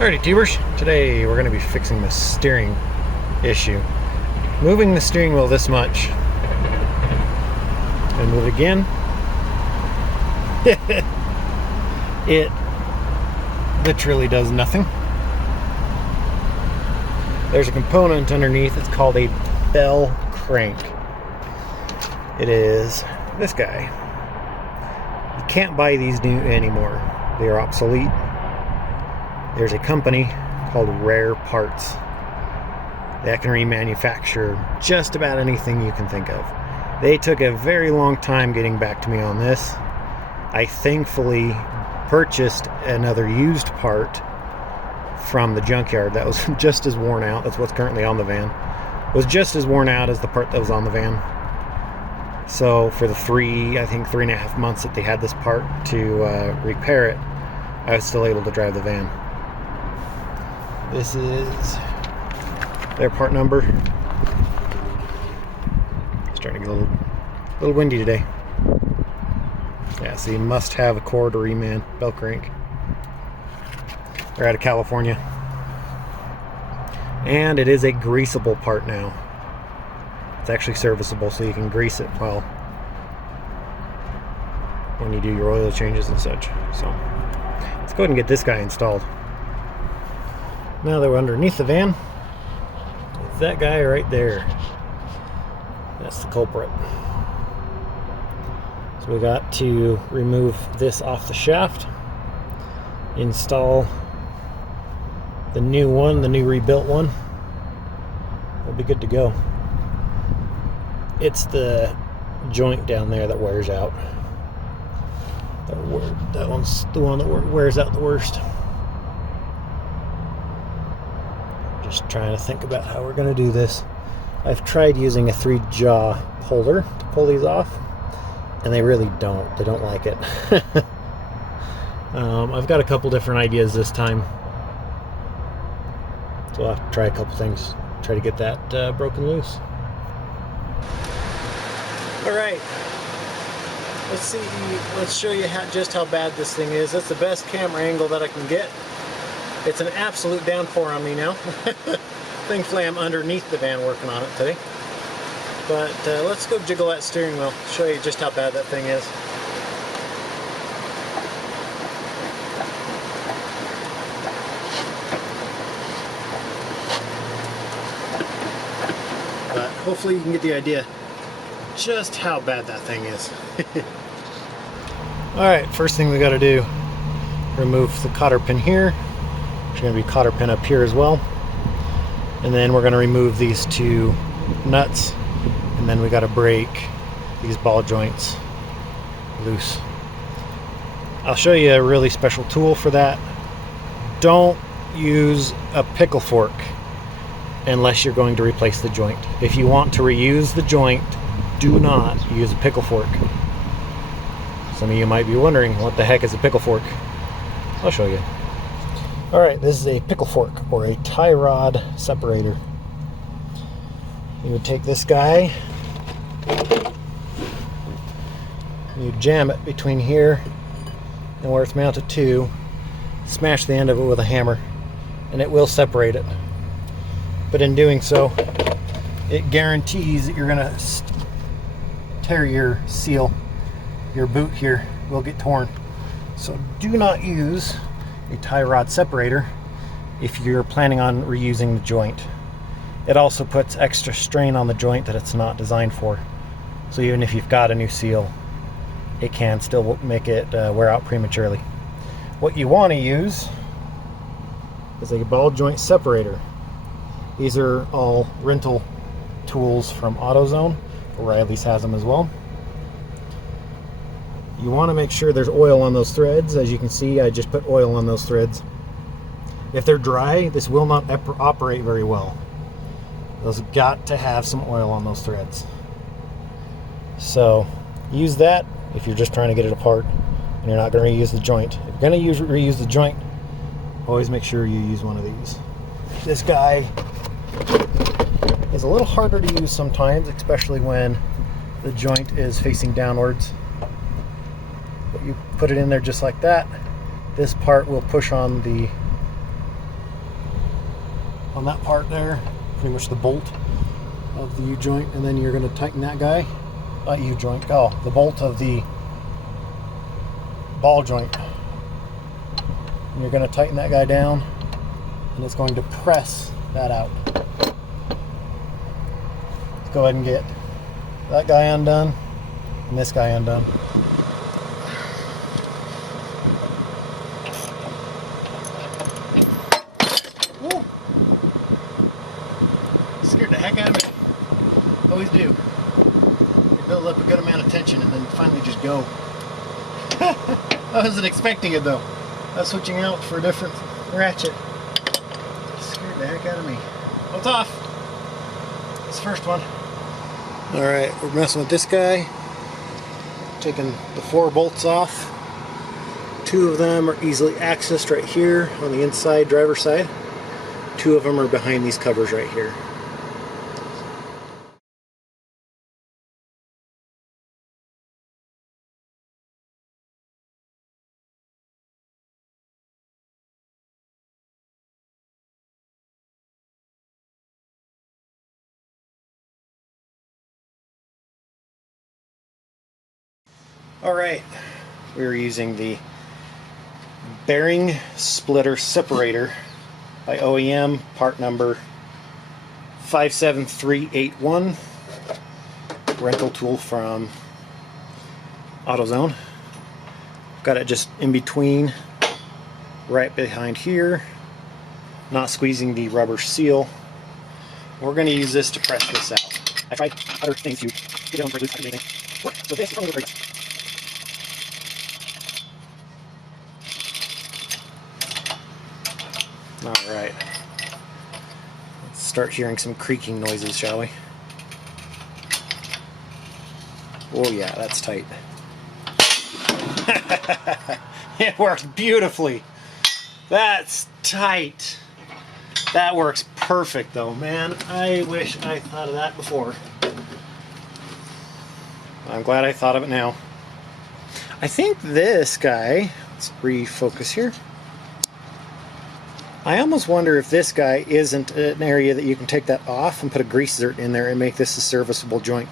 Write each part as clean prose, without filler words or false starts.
Alrighty, tubers. Today we're going to be fixing the steering issue. Moving the steering wheel this much. And move it again. It literally does nothing. There's a component underneath. It's called a bell crank. It is this guy. You can't buy these new anymore. They are obsolete. There's a company called Rare Parts that can remanufacture just about anything you can think of. They took a very long time getting back to me on this. I thankfully purchased another used part from the junkyard that was just as worn out. That's what's currently on the van. It was just as worn out as the part that was on the van. So for the 3.5 months that they had this part to repair it, I was still able to drive the van. This is their part number. It's starting to get a little windy today. Yeah, so you must have a cord or E-man bell crank. They're out of California. And it is a greasable part now. It's actually serviceable, so you can grease it when you do your oil changes and such. So let's go ahead and get this guy installed. Now that we're underneath the van, it's that guy right there. That's the culprit. So we got to remove this off the shaft, install the new one, the new rebuilt one. We'll be good to go. It's the joint down there that wears out. That one's the one that wears out the worst. Just trying to think about how we're going to do this. I've tried using a 3-jaw puller to pull these off, and they really don't. They don't like it. I've got a couple different ideas this time, so I'll have to try a couple things. Try to get that broken loose. All right. Let's see. Let's show you just how bad this thing is. That's the best camera angle that I can get. It's an absolute downpour on me now. Thankfully I'm underneath the van working on it today. But let's go jiggle that steering wheel, show you just how bad that thing is. But hopefully you can get the idea just how bad that thing is. Alright, first thing we got to do, remove the cotter pin here. There's going to be a cotter pin up here as well. And then we're going to remove these 2 nuts. And then we got to break these ball joints loose. I'll show you a really special tool for that. Don't use a pickle fork unless you're going to replace the joint. If you want to reuse the joint, do not use a pickle fork. Some of you might be wondering, what the heck is a pickle fork? I'll show you. Alright, this is a pickle fork, or a tie rod separator. You would take this guy, you jam it between here and where it's mounted to, smash the end of it with a hammer, and it will separate it. But in doing so, it guarantees that you're going to tear your seal. Your boot here will get torn. So do not use a tie rod separator if you're planning on reusing the joint. It also puts extra strain on the joint that it's not designed for. So even if you've got a new seal, it can still make it wear out prematurely. What you want to use is a ball joint separator. These are all rental tools from AutoZone. O'Reilly's has them as well. You want to make sure there's oil on those threads. As you can see, I just put oil on those threads. If they're dry, this will not operate very well. Those have got to have some oil on those threads. So use that if you're just trying to get it apart and you're not going to reuse the joint. If you're going to reuse the joint, always make sure you use one of these. This guy is a little harder to use sometimes, especially when the joint is facing downwards. But you put it in there just like that. This part will push on the on that part there, pretty much the bolt of the U-joint, and then you're going to tighten that guy, not U-joint, the bolt of the ball joint. And you're going to tighten that guy down, and it's going to press that out. Let's go ahead and get that guy undone and this guy undone. Woo. Scared the heck out of me. Always do. You build up a good amount of tension and then finally just go. I wasn't expecting it though. I was switching out for a different ratchet. Scared the heck out of me. Well, it's off. It's the first one. Alright, we're messing with this guy. Taking the 4 bolts off. 2 of them are easily accessed right here on the inside driver's side. 2 of them are behind these covers right here. Alright, we're using the bearing splitter separator by OEM, part number 57381, rental tool from AutoZone. Got it just in between, right behind here, not squeezing the rubber seal. We're going to use this to press this out. I tried other things to get it on for loose, anything. So this is probably great. Alright, let's start hearing some creaking noises, shall we? Oh yeah, that's tight. It works beautifully. That's tight. That works perfect though, man. I wish I thought of that before. I'm glad I thought of it now. I think this guy, let's refocus here. I almost wonder if this guy isn't an area that you can take that off and put a grease zert in there and make this a serviceable joint.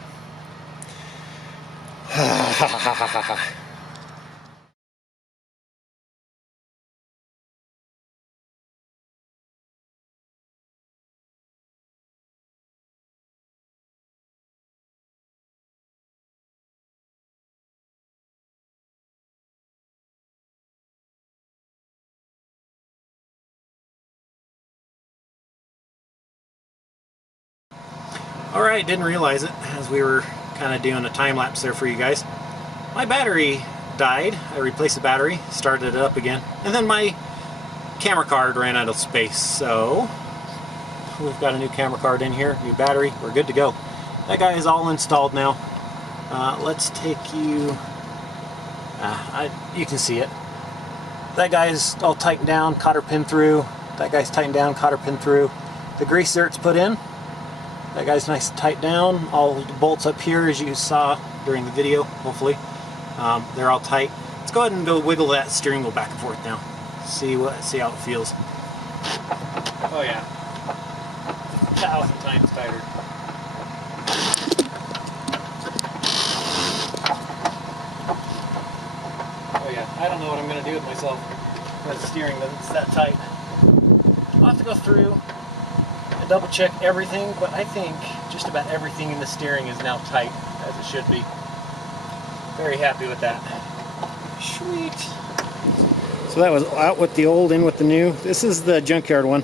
Alright, didn't realize it as we were kind of doing a time lapse there for you guys. My battery died. I replaced the battery, started it up again, and then my camera card ran out of space. So we've got a new camera card in here, new battery, we're good to go. That guy is all installed now. Let's take you, you can see it. That guy's all tightened down, cotter pin through. That guy's tightened down, cotter pin through. The grease zert's put in. That guy's nice and tight down. All the bolts up here, as you saw during the video, hopefully, they're all tight. Let's go ahead and go wiggle that steering wheel back and forth now. See how it feels. Oh yeah, 1,000 times tighter. Oh yeah, I don't know what I'm gonna do with myself. That steering, it's that tight. I'll have to go through double check everything, but I think just about everything in the steering is now tight as it should be. Very happy with that. Sweet. So that was out with the old, in with the new. This is the junkyard one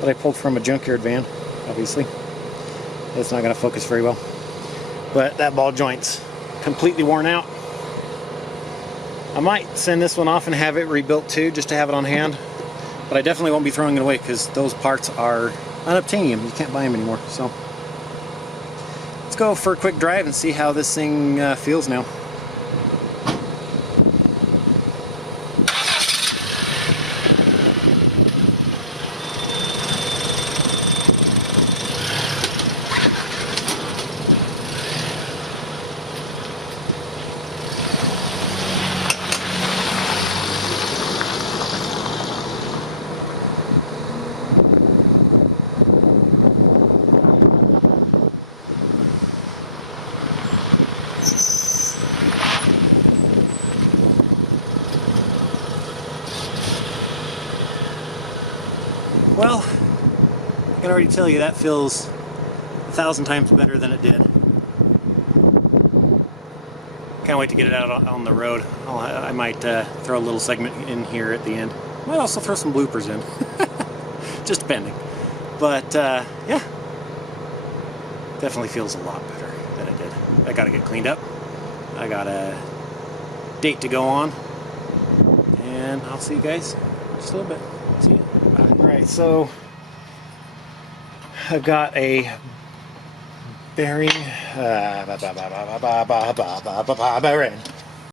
that I pulled from a junkyard van, obviously. It's not going to focus very well. But that ball joint's completely worn out. I might send this one off and have it rebuilt too, just to have it on hand. But I definitely won't be throwing it away because those parts are unobtainium. You can't buy them anymore. So let's go for a quick drive and see how this thing feels now. Well, I can already tell you that feels 1,000 times better than it did. Can't wait to get it out on the road. I might throw a little segment in here at the end. Might also throw some bloopers in. Just depending. But yeah, definitely feels a lot better than it did. I gotta get cleaned up. I got a date to go on. And I'll see you guys in just a little bit. See you. Bye. Alright, so I've got a bearing bearing